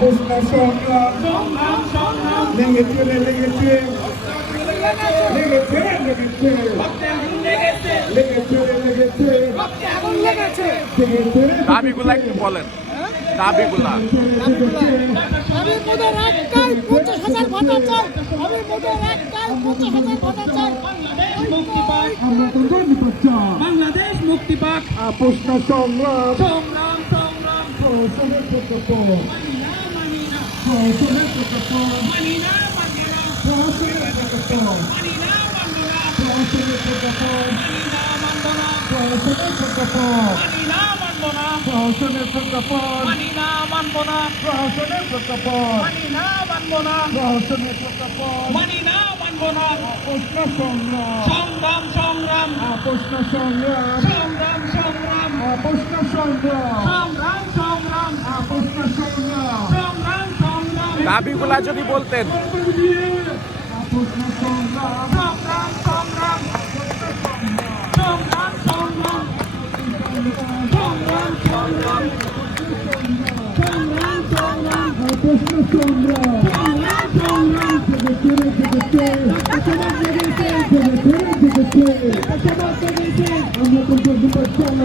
আপোষ না সংগ্রাম লেগেছে দাবিগুলা একটু বলেন। দাবিগুলা। আমি মোদের একটাই পঞ্চাশ হাজার ভাতা চাই আমি মোদের একটাই পঞ্চাশ হাজার ভাতা চাই আমরা তো ধন্যবাদ চাই বাংলাদেশ মুক্তি পাক। আপোষ না সংগ্রাম। সংগ্রাম সংগ্রাম। প্রকল্প পড়াশোনা করতে মানিনা মানিনা পড়াশোনা করতে মানিনা মানিনা পড়াশোনা করতে মানিনা মানিনা পড়াশোনা করতে মানিনা মানিনা পড়াশোনা করতে মানিনা মানিনা পড়াশোনা করতে মানিনা মানিনা পড়াশোনা করতে মানিনা মানিনা প্রশ্ন সংগ্রাম সংগ্রাম সংগ্রাম প্রশ্ন সংগ্রাম সংগ্রাম সংগ্রাম প্রশ্ন সংগ্রাম गाभी गुला जो बोलते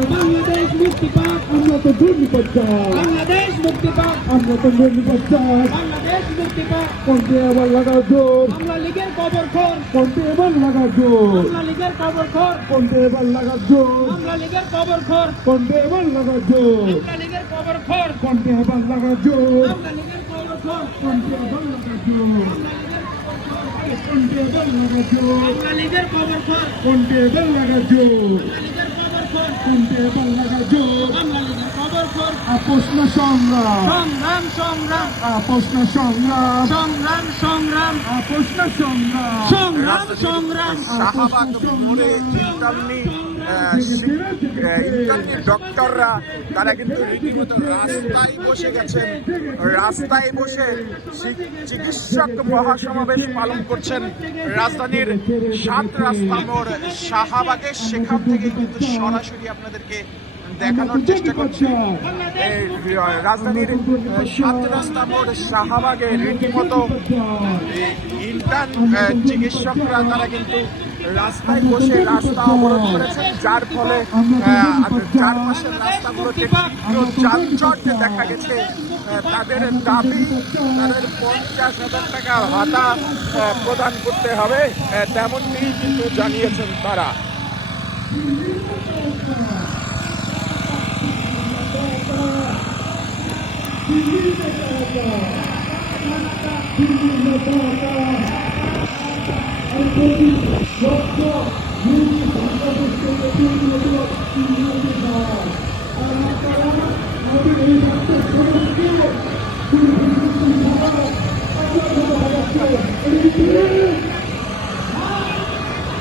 बांग्लादेश मुक्ति पाक हम तो दूर बांग्लादेश मुक्ति पाक बांग्लादेश পাক কোনটি এবার লাগা জোর? আমরা লীগের কবর খোর। কোনটি এবার লাগা জোর? আমরা লীগের কবর খোর। কোনটি এবার লাগা জোর? আমরা লীগের কবর খোর। কোনটি এবার লাগা জোর? আমরা লীগের কবর খোর। কোনটি এবার লাগা জোর? আমরা লীগের কবর খোর। কোনটি এবার লাগা জোর? কোনটি এবার লাগা জোর? আমরা লীগের কবর খোর। কোনটি এবার লাগা জোর? কোনটি এবার লাগা জোর? আমরা লীগের কবর খোর আপোষ না সংগ্রাম। সংগ্রাম সংগ্রাম। আপোষ না সংগ্রাম। সংগ্রাম সংগ্রাম। আপোষ না সংগ্রাম। সংগ্রাম সংগ্রাম। শাহবাগ মোড়ে ইন্টারনি ইন্টারনি ডক্টররা তারা কিন্তু রীতিমতো রাস্তায় বসে গেছেন। রাস্তায় বসে চিকিৎসক মহাসমাবেশ পালন করছেন। রাজধানীর সাত রাস্তা মোড় শাহবাগে সেখান থেকে কিন্তু সরাসরি আপনাদেরকে দেখানোর চেষ্টা করছি। এই রাজধানীর সাত রাস্তা মোড় শাহবাগে রীতিমতো ইন্টার্ন চিকিৎসকরা তারা কিন্তু রাস্তায় বসে রাস্তা অবরোধ করেছেন যার ফলে চারপাশের রাস্তাগুলোতে যানজট দেখা গেছে। তাদের দাবি তাদের পঞ্চাশ হাজার টাকা ভাতা প্রদান করতে হবে তেমনটি কিন্তু জানিয়েছেন তারা।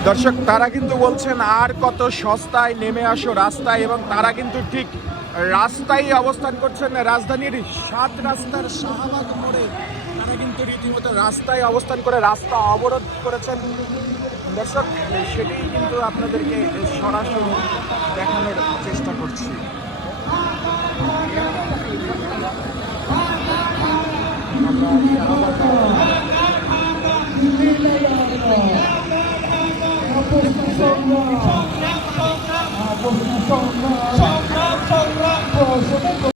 দর্শক তারা কিন্তু বলছেন আর কত সস্তায় নেমে আসো রাস্তায় এবং তারা কিন্তু ঠিক রাস্তায় অবস্থান করছেন রাজধানীর সাত রাস্তার শাহবাগ মোড়ে। তারা কিন্তু রীতিমতো রাস্তায় অবস্থান করে রাস্তা অবরোধ করেছেন। দর্শক, সেটি কিন্তু আপনাদেরকে সরাসরি দেখানোর চেষ্টা করছি।